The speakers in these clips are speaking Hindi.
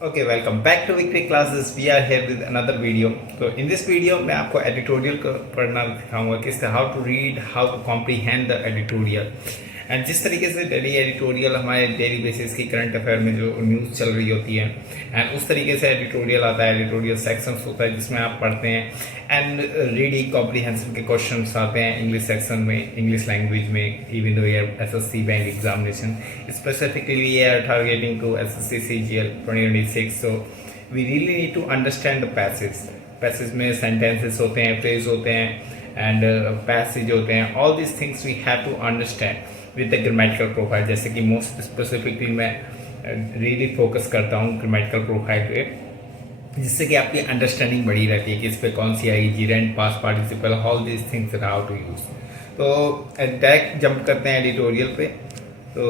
Okay, welcome back to Victory Classes. We are here with another video. So in this video मैं आपको एडिटोरियल पढ़ना दिखाऊंगा किस तरह how to read, how to comprehend the editorial and जिस तरीके से डेली एडिटोरियल हमारे डेली बेसिस की करंट अफेयर में जो न्यूज़ चल रही होती है एंड उस तरीके से एडिटोरियल आता है, एडिटोरियल सेक्शंस होता है जिसमें आप पढ़ते हैं एंड रीडिंग कॉम्प्रीहेंशन के क्वेश्चंस आते हैं इंग्लिश सेक्शन में, इंग्लिश लैंग्वेज में, इवन दो ये SSC bank examination specifically we are targeting to SSC CGL 2026. So we really need to understand the passage में सेंटेंसेस होते हैं, फ्रेज होते हैं एंड पैसेज होते हैं. All this things we have to understand with the grammatical profile. जैसे कि मोस्ट स्पेसिफिकली मैं रियली फोकस करता हूँ ग्रामेटिकल प्रोफाइल पे, जिससे कि आपकी अंडरस्टैंडिंग बढ़ी रहती है कि इस पे कौन सी आएगी, gerund, past participle, all this things how to use. तो डायरेक्ट जंप करते हैं एडिटोरियल पे. तो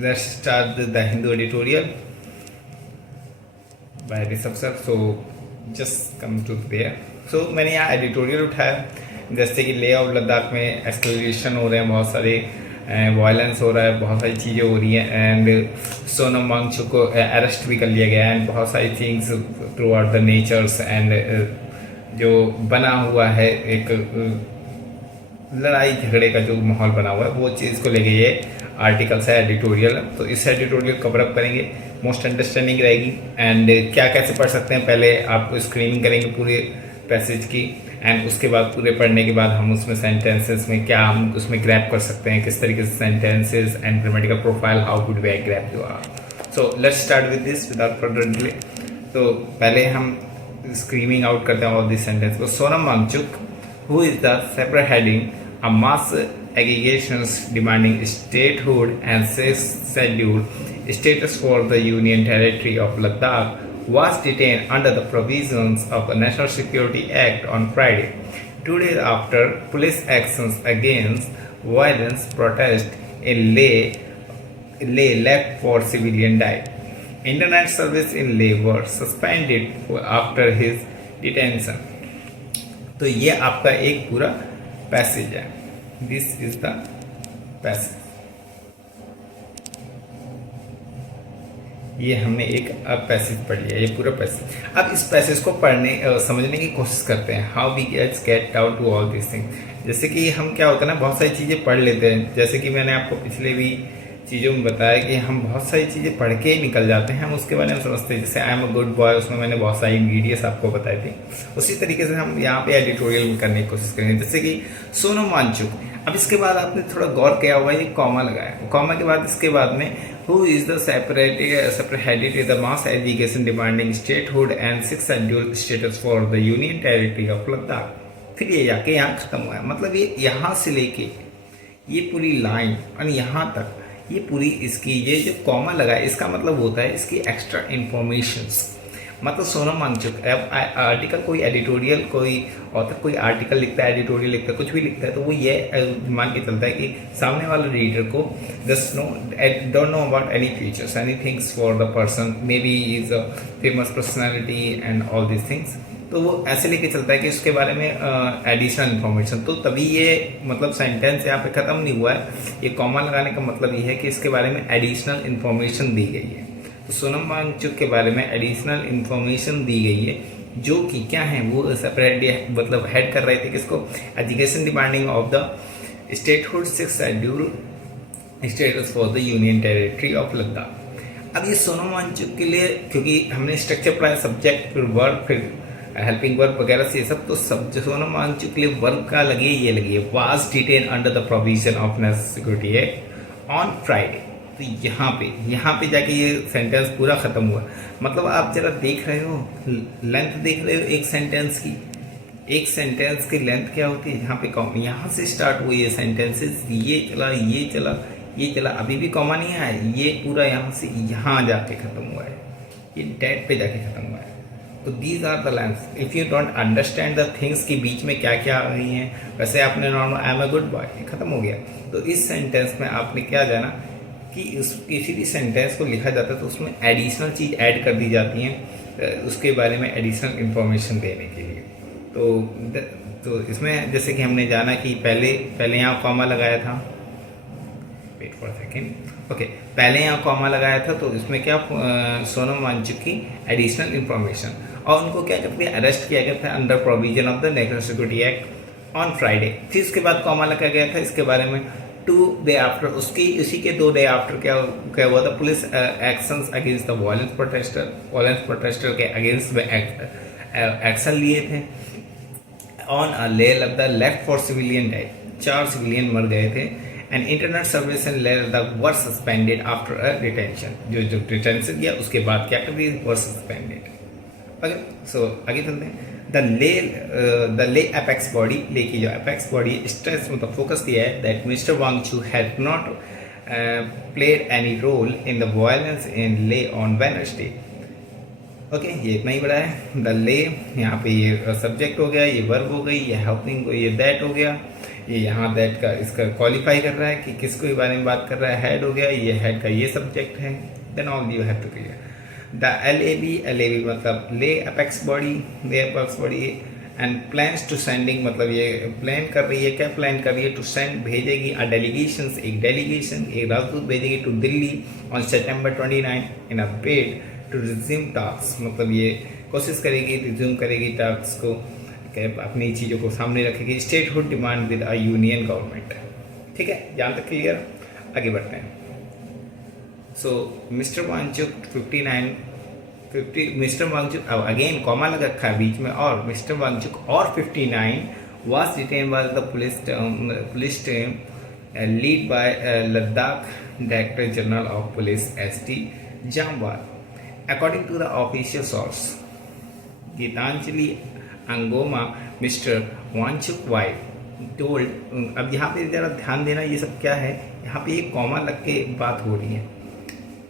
let's start the Hindu editorial by Rishabh sir. So just come to there. सो मैंने यहाँ एडिटोरियल उठाया जैसे कि ले ऑफ लद्दाख में एस्केलेशन हो रहे हैं, बहुत सारे वायलेंस हो रहा है, बहुत सारी चीज़ें हो रही हैं एंड सोनम वांगचुक को अरेस्ट भी कर लिया गया है एंड बहुत सारी things through out the natures and जो बना हुआ है एक लड़ाई झगड़े का जो माहौल बना हुआ है वो चीज़ को लेके ये आर्टिकल्स है एडिटोरियल. तो इस एडिटोरियल कवर अप करेंगे, मोस्ट अंडरस्टैंडिंग रहेगी एंड क्या कैसे पढ़ सकते हैं. पहले आप स्क्रीनिंग करेंगे पूरे पैसेज की एंड उसके बाद पूरे पढ़ने के बाद हम उसमें सेंटेंसेस में क्या हम उसमें ग्रैप कर सकते हैं, किस तरीके से sentences and grammatical profile how good way grab you are. So let's start with this without further delay. तो पहले हम स्क्रीमिंग आउट करते हैं ऑल दिस सेंटेंस को. Sonam Wangchuk who is the separate heading a mass aggregations demanding statehood and scheduled status for the Union Territory of Ladakh was detained under the provisions of the National Security Act on Friday, 2 days after police actions against violence protest in Leh left for civilian died. Internet service in Leh were suspended after his detention. तो ये आपका एक पूरा पैसेज है. This is the passage. ये हमने एक अब पैसेज पढ़ लिया, ये पूरा पैसेज. अब इस पैसेज को पढ़ने समझने की कोशिश करते हैं. How we get down to all this thing. जैसे कि हम क्या होता है ना, बहुत सारी चीज़ें पढ़ लेते हैं. जैसे कि मैंने आपको पिछले भी चीज़ों में बताया कि हम बहुत सारी चीज़ें पढ़ के ही निकल जाते हैं, हम उसके बारे में समझते हैं. जैसे I am a good boy, उसमें मैंने बहुत सारी इंग्रीडियंट्स आपको बताए थे. उसी तरीके से हम यहाँ पे एडिटोरियल में करने की कोशिश करेंगे. जैसे कि सोनम वांगचुक. अब इसके बाद आपने थोड़ा गौर किया होगा, ये कॉमा लगाया. कॉमा के बाद इसके बाद में who is the separate headed with the mass education demanding statehood and 6 schedule status for the union territory of Ladakh. फिर ये जाके यहाँ खत्म हुआ है. मतलब ये यहाँ से लेके ये पूरी लाइन और यहाँ तक ये पूरी इसकी ये जो कॉमा लगा है इसका मतलब होता है इसकी एक्स्ट्रा इन्फॉर्मेशंस. मतलब सोनम वांगचुक आर्टिकल, कोई एडिटोरियल, कोई ऑथर कोई आर्टिकल लिखता है, एडिटोरियल लिखता है, कुछ भी लिखता है, तो वो ये मान के चलता है कि सामने वाले रीडर को just don't know about any features, any things for the person, may be is a famous personality and all this things. तो वो ऐसे लेके चलता है कि उसके बारे में एडिशनल इन्फॉर्मेशन. तो तभी ये मतलब सेंटेंस यहाँ पे ख़त्म नहीं हुआ है. ये कॉमा लगाने का मतलब ये है कि इसके बारे में एडिशनल इन्फॉर्मेशन दी गई है. तो सोनम वांगचुक के बारे में एडिशनल इन्फॉर्मेशन दी गई है जो कि क्या है, वो सेपरेटली मतलब हेड कर रहे थे किसको, education demanding of the statehood 6 schedule status for the union territory of Ladakh. अब ये सोनम वांगचुक के लिए, क्योंकि हमने स्ट्रक्चर पढ़ा, सब्जेक्ट फिर वर्ब फिर हेल्पिंग वर्ब वगैरह से ये सब, तो सब जो सोनम वांगचुक के लिए वर्ब का लगी है, ये लगी है was detain under the provision of national security act on Friday. तो यहाँ पे जाके ये सेंटेंस पूरा ख़त्म हुआ. मतलब आप जरा देख रहे हो, लेंथ देख रहे हो एक सेंटेंस की. एक सेंटेंस की लेंथ क्या होती है, यहाँ पे कॉमा, यहाँ से स्टार्ट हुई है सेंटेंसेस, ये चला ये चला ये चला, अभी भी कॉमा नहीं आया, ये पूरा यहाँ से यहाँ जाके ख़त्म हुआ है, ये डेट पे जाके ख़त्म हुआ है. तो these are the length. If you don't understand the things के बीच में क्या क्या आ रही हैं, वैसे आपने normal I am a good boy ख़त्म हो गया. तो इस सेंटेंस में आपने क्या जाना कि किसी भी सेंटेंस को लिखा जाता है तो उसमें एडिशनल चीज़ ऐड कर दी जाती हैं उसके बारे में एडिशनल इन्फॉर्मेशन देने के लिए. तो इसमें जैसे कि हमने जाना कि पहले यहाँ कॉमा लगाया था. Wait for second. ओके, पहले यहाँ कॉमा लगाया था तो इसमें क्या सोनम वांगचुक की एडिशनल इंफॉर्मेशन, और उनको क्या करते हैं अरेस्ट किया गया था under provision of the national security act on Friday. फिर उसके बाद कॉमा लगा गया था इसके बारे में 2 डे आफ्टर, उसकी उसी के 2 डे आफ्टर क्या क्या हुआ था, police actions against the violence protester के अगेंस्ट में एक्शन लिए थे ऑन अ ले the left for civilian death, 4 civilian मर गए थे, एंड इंटरनेट सर्विस इन ले लद्दाख वर सस्पेंडेड आफ्टर अ डिटेंशन, जो डिटेंशन किया उसके बाद क्या कर दी, वर सस्पेंडेड। ओके, सो आगे चलते हैं। द ले अपेक्स बॉडी, ले की जो अपेक्स बॉडी स्ट्रेस मतलब फोकस किया है that mister Wangchuk had not played any role in the violence in Leh on Wednesday. Okay, ये इतना ही बड़ा है। द ले यहाँ पे ये सब्जेक्ट हो गया, ये वर्ब हो गई, ये हेल्पिंग हो, ये दैट हो गया, ये यहाँ दैट का इसका क्वालिफाई कर रहा है कि किसको के बारे में बात कर रहा है, हेड हो गया, ये हेड का ये सब्जेक्ट है। Then all you have to clear the L A B मतलब Leh apex body, Leh apex body and plans to sending मतलब ये प्लान कर रही है, क्या प्लान कर रही है, टू सेंड भेजेगी अ डेलीगेशन, एक डेलीगेशन एक राजदूत भेजेगी to Delhi on September 29 in a bid to resume task, मतलब ये कोशिश करेगी रिज्यूम करेगी टास्क को, अपनी चीज़ों को सामने रखेगी, statehood demand with a union government. ठीक है, यहाँ तक क्लियर, आगे बढ़ते हैं। So mister Wangchuk 50 mister Wangchuk again comma लगा रखा है बीच में, और मिस्टर वांगचुक और 59 was detained by the police team led by Ladakh Director General of Police ST Jamwal. According to the official source, Gitanjali Angoma, Mr. Wanchuk wife told, अब यहाँ पे ज़रा ध्यान देना, ये सब क्या है, यहाँ पे एक कॉमा लग के बात हो रही है,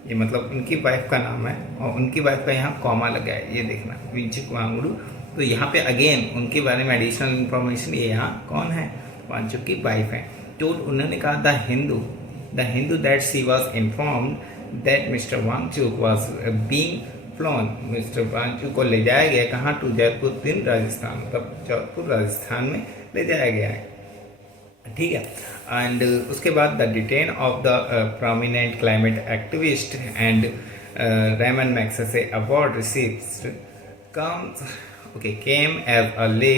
ये मतलब उनकी वाइफ का नाम है और उनकी वाइफ का यहाँ कॉमा लगा है, ये देखना विंचुक वांगड़ू। तो यहाँ पे अगेन उनके बारे में एडिशनल इंफॉर्मेशन, ये यहाँ कौन है, वांचुक की वाइफ है। तो उन्होंने कहा the Hindu that she was informed that mister Wangchuk was being flown, mister Wangchuk को ले जाया गया कहाँ, टू जयपुर दिन राजस्थान, मतलब जयपुर राजस्थान में ले जाया गया है। ठीक है, एंड उसके बाद the detain of the prominent climate activist and Ramon Magsaysay award received came as a Leh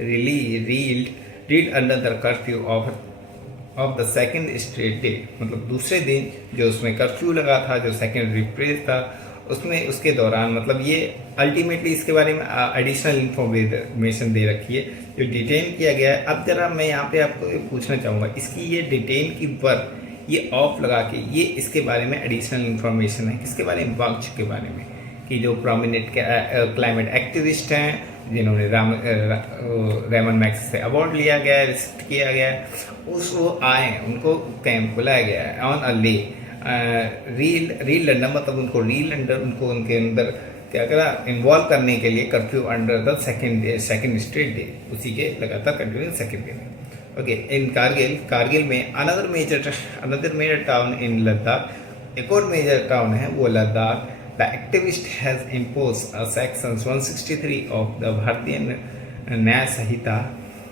reeled under the curfew of the second straight day, मतलब दूसरे दिन जो उसमें कर्फ्यू लगा था, जो सेकेंड रिप्रेस था उसमें, उसके दौरान मतलब ये अल्टीमेटली इसके बारे में एडिशनल इंफॉर्मेशन दे रखी है जो डिटेन किया गया है। अब जरा मैं यहाँ पे आपको पूछना चाहूँगा, इसकी ये डिटेन की वर्ब ये ऑफ लगा के ये इसके बारे में एडिशनल इंफॉर्मेशन है, किसके बारे में, वांगचुक के बारे में, कि जो प्रोमिनेंट क्लाइमेट एक्टिविस्ट हैं जिन्होंने रेमन मैग्सेसे से अवार्ड लिया गया है, रिसिप्ट किया गया है, वो आए, उनको कैंप बुलाया गया है ऑन अ ले रील अंडर, मतलब उनको रील अंडर, उनको उनके अंदर क्या करा, इन्वॉल्व करने के लिए curfew under the second straight day, उसी के लगातार कंटिन्यू सेकेंड डे में। ओके, इन कारगिल में another major town in Ladakh, एक और मेजर टाउन है वो Ladakh. The activist has impose a section 163 of the Bharatiya Nyaya Sanhita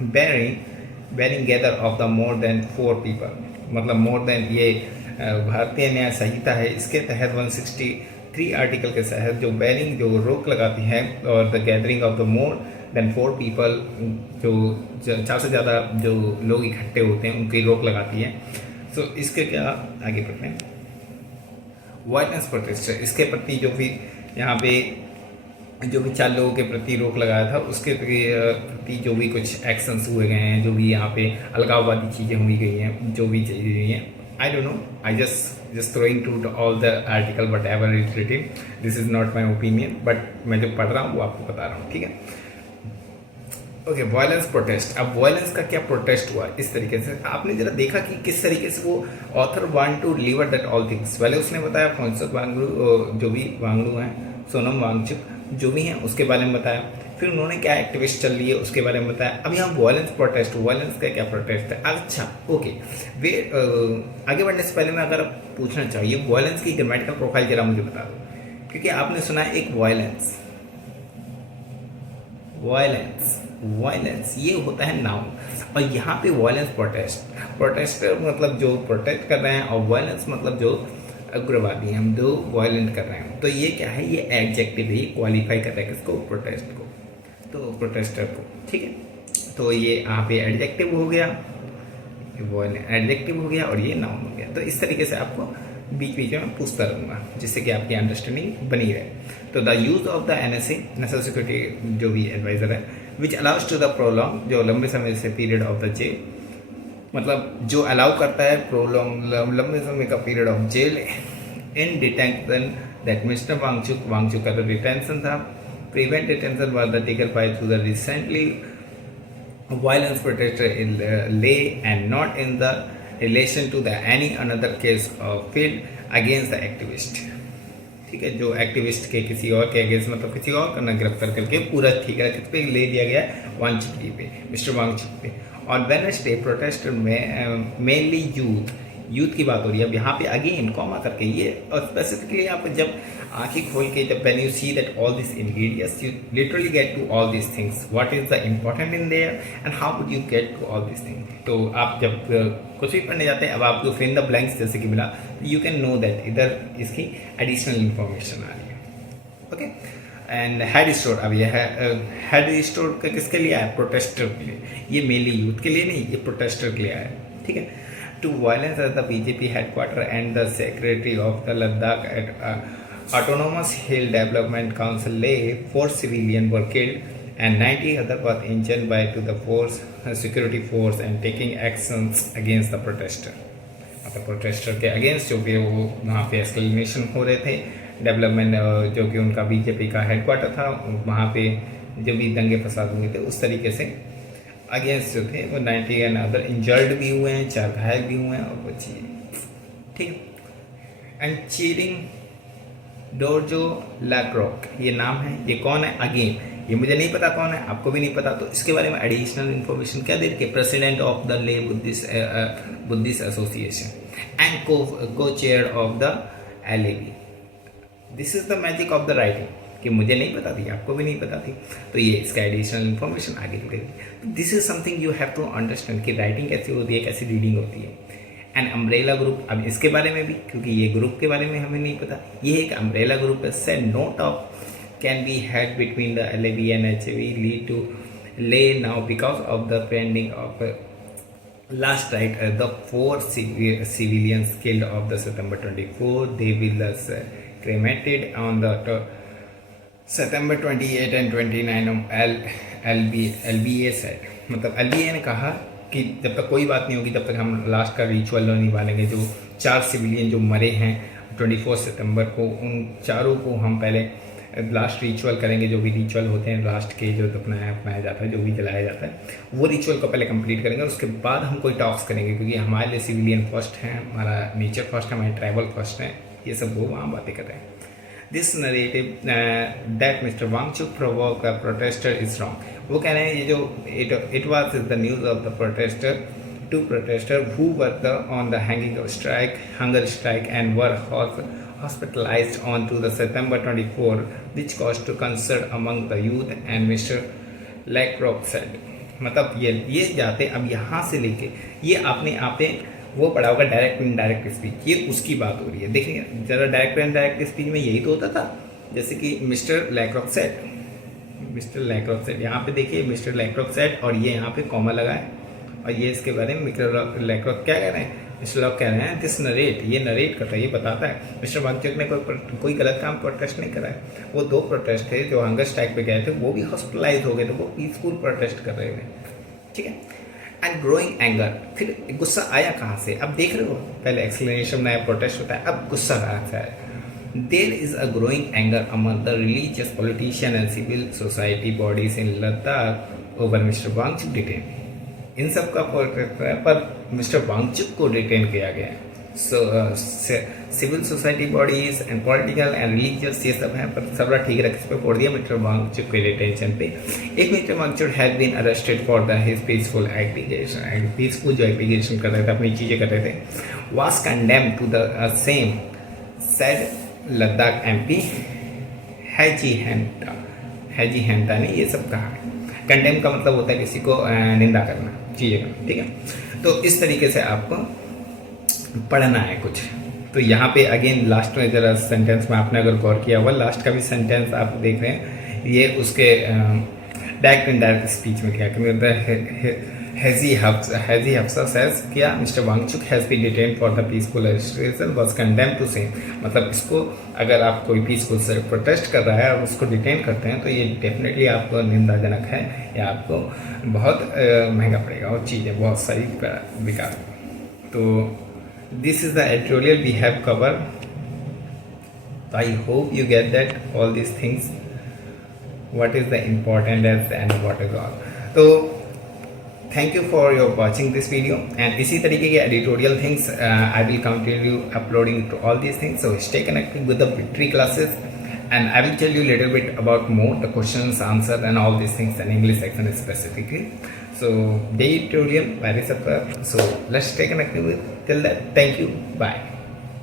barring gather of the more than 4 people, मतलब मोर देन ये भारतीय न्याय संहिता है, इसके तहत 163 आर्टिकल के तहत जो बैरिंग जो रोक लगाती है, और the gathering of the more than 4 people, जो 4 से ज़्यादा जो लोग इकट्ठे होते हैं उनकी रोक लगाती है। सो इसके क्या आगे बढ़ते हैं, वायलेंस प्रोटेस्ट, इसके प्रति जो भी यहाँ पे जो भी 4 लोगों के प्रति रोक लगाया था उसके प्रति जो भी कुछ एक्शंस हुए गए हैं, जो भी यहाँ पे अलगाववादी चीज़ें हुई गई हैं, जो भी चीज़ें हुई हैं, I don't know, I just throwing to all the article whatever it's written, this is not my opinion, but मैं जो पढ़ रहा हूँ वो आपको बता रहा हूँ, ठीक है। ओके, वायलेंस प्रोटेस्ट, अब वायलेंस का क्या प्रोटेस्ट हुआ, इस तरीके से आपने जरा देखा कि किस तरीके से वो author want to deliver that all things. पहले उसने बताया वांगचुक वांगड़ू, जो भी वांगड़ू हैं, सोनम वांगचुक जो भी हैं उसके बारे में बताया, फिर उन्होंने क्या एक्टिविस्ट चल रही है उसके बारे में बताया। अब यहाँ वायलेंस प्रोटेस्ट, वायलेंस का क्या प्रोटेस्ट है। अच्छा ओके, वे आगे बढ़ने से पहले मैं अगर पूछना चाहिए वायलेंस की ग्रामेटिकल प्रोफाइल जरा मुझे बता दो, क्योंकि आपने सुना है एक वायलेंस ये होता है नाउन, और यहाँ पे वायलेंस प्रोटेस्ट मतलब जो प्रोटेस्ट कर रहे हैं, और वायलेंस मतलब जो उग्रवादी हैं, हम जो वायलेंट कर रहे हैं। तो ये क्या है, ये एडजेक्टिव है, ये क्वालिफाई कर रहा है किसको, प्रोटेस्ट को, तो प्रोटेस्टर को, ठीक है। तो ये यहाँ पे एडजेक्टिव हो गया, एडजेक्टिव हो गया और ये नाउन हो गया। तो इस तरीके से आपको बीच बीच में पूछता रहूँगा जिससे कि आपकी अंडरस्टैंडिंग बनी रहे। तो the use of the NSA national security जो भी एडवाइजर है, which allows to the prolong, जो लंबे समय से पीरियड ऑफ द जेल, मतलब जो अलाउ करता है प्रोलॉन्ग लंबे समय का period of jail in detention, that mister Wangchuk का तो डिटेंशन था, prevent detention was the taken by through the recently violence protester in Leh and not in the relation to the any another case of field against the activist। ठीक है, जो एक्टिविस्ट के किसी और के अगेंस्ट, मतलब किसी और का गिरफ्तार करके पूरा ठीक है किस पे ले दिया गया, वांगचुक जी पे, मिस्टर वांगचुक पे। और वेडनेसडे प्रोटेस्ट में मेनली यूथ की बात हो रही है। अब यहाँ पे अगेन कॉमा करके ये, और स्पेसिफिकली आप जब आंखें खोल के, जब when you see that all this ingredients, you literally get to all this things, what is the important in there and how would you get to all this things. तो आप जब कुछ भी पढ़ने जाते हैं, अब आपको फिल इन द ब्लैंक्स जैसे कि मिला, यू कैन नो दैट इधर इसकी एडिशनल इंफॉर्मेशन आ रही है, ओके। एंड हेड स्टोर, अब यह है हेड स्टोर का किसके लिए आया, प्रोटेस्टर के लिए। ये मेनली यूथ के लिए नहीं, ये प्रोटेस्टर के लिए आया, ठीक है। To violence at the BJP headquarter and the secretary of the Ladakh at autonomous hill development council Leh, 4 civilian were killed and 90 other were injured by to the force security force and taking actions against the protester। मतलब प्रोटेस्टर के अगेंस्ट जो कि वो वहाँ पे एक्सक्लेमेशन हो रहे थे, डेवलपमेंट जो कि उनका BJP का हेडक्वार्टर था, वहाँ पे जो भी दंगे फसाद हुए थे उस तरीके से अगेंस्ट जो थे वो 90 एंड अदर इंजर्ड भी हुए हैं, 4 घायल भी हुए हैं और कुछ चीज़ें, ठीक है। एंड चीरिंग डोरजो लैक्रॉक, ये नाम है, ये कौन है, अगेन ये मुझे नहीं पता कौन है, आपको भी नहीं पता, तो इसके बारे में एडिशनल इन्फॉर्मेशन क्या दे रही है, प्रेसिडेंट ऑफ द ले बुद्धिस्ट एसोसिएशन एंड को chair of the LAB। This is the magic of the writing कि मुझे नहीं पता थी, आपको भी नहीं पता थी, तो ये इसका एडिशनल इन्फॉर्मेशन आगे दिखेगी। This is something you have to understand कि राइटिंग कैसी होती है, कैसी रीडिंग होती है। एंड अम्ब्रेला ग्रुप, अब इसके बारे में भी, क्योंकि ये ग्रुप के बारे में हमें नहीं पता, ये एक अम्ब्रेला ग्रुप है, से note of can be had between the LAB and HAV lead to lay now because of the pending of last night the 4 civilians killed of the September 24, they will cremated on the September 28 and 29 LBA said। मतलब LBA ने कहा कि जब तक कोई बात नहीं होगी तब तक हम लास्ट का रिचुअल नहीं निभालेंगे। जो 4 सिविलियन जो मरे हैं 24 सितंबर को, उन चारों को हम पहले लास्ट रिचुअल करेंगे। जो भी रिचुअल होते हैं लास्ट के, जो अपनाया जाता है, जो भी जलाया जाता है, वो रिचुअल को पहले कंप्लीट करेंगे। उसके बाद हम कोई टॉक्स करेंगे, क्योंकि हमारे लिए सिविलियन फर्स्ट है, हमारा नेचर फर्स्ट है, हमारे ट्राइबल फर्स्ट है। ये सब वो वहाँ बातें कर रहे हैं। This narrative that mister Wangchuk provoke a protester is wrong. वो कह रहे हैं ये जो it was the news of the protester, 2 protesters who were on the hunger strike and were hospitalized on to the September 24, which caused to concern among the youth and Mr. Lacroix said। मतलब ये जाते अब यहाँ से लेके ये आपने वो पढ़ा होगा डायरेक्ट इनडायरेक्ट स्पीच, ये उसकी बात हो रही है। देखिए ज़रा डायरेक्ट इनडायरेक्ट स्पीच में यही तो होता था, जैसे कि मिस्टर लैक्रॉक्स सेड, यहाँ पे देखिए मिस्टर लैक्रॉक्स सेड और ये यहाँ पे कॉमा लगा है, और ये इसके बारे में मिस्टर लैक्रॉक्स क्या कह रहे हैं, मिस्टर लॉक कह रहे हैं दिस नरेट, ये नरेट करता है, ये बताता है मिस्टर वांगचुक ने कोई गलत काम प्रोटेस्ट नहीं करा है। वो 2 प्रोटेस्ट थे जो हंगर स्ट्राइक पे गए थे, वो भी हॉस्पिटलाइज हो गए थे, वो पीसफुल प्रोटेस्ट कर रहे थे, ठीक है। एंड ग्रोइंग एंगर, फिर गुस्सा आया कहाँ से, अब देख रहे हो पहले एक्सप्लेनेशन में प्रोटेस्ट होता है, अब गुस्सा कहाँ से आया। There is a growing anger among the religious politicians and civil society bodies in Ladakh over Mr. Wangchuk detained। इन सब का पर मिस्टर वांगचुक को डिटेन किया गया है। Civil society bodies and political and religious ये सब है, पर सब ठीक है, इस पर फोड़ दिया मिस्टर वांगचुक के डिटेंशन पे। एक mister Wangchuk has been arrested for the his peaceful activation, peaceful जो एक्टिवेशन कर रहे थे, अपनी चीज़ें कर रहे थे, was condemn to the same said Ladakh MP हैजी हेंटा ने ये सब कहा है। कंडेम का मतलब होता है किसी को निंदा करना, चीज़ें करना, ठीक है। तो इस तरीके से आपको पढ़ना है कुछ, तो यहाँ पे अगेन लास्ट में जरा सेंटेंस में आपने अगर गौर किया हुआ, लास्ट का भी सेंटेंस आप देख रहे हैं, ये उसके डायरेक्ट इनडायरेक्ट स्पीच में क्या Hazy Hafsa says क्या Mr. Wangchuk has been detained for the peaceful demonstration was condemned to same। मतलब इसको अगर आप कोई पीसफुल से प्रोटेस्ट कर रहा है और उसको डिटेन करते हैं तो ये डेफिनेटली आपको निंदाजनक है, या आपको बहुत महंगा पड़ेगा और चीज़ें बहुत सारी बेकार। तो this is the editorial we have cover. I hope you get that all this things, what is the important and what is all। तो thank you for your watching this video, and इसी तरीके के editorial things I will continue uploading to all these things. So stay connected with the Victory classes, and I will tell you little bit about more the questions, answer and all these things in English section specifically. So day tutorial very simple, so let's stay connected with till that. Thank you, bye.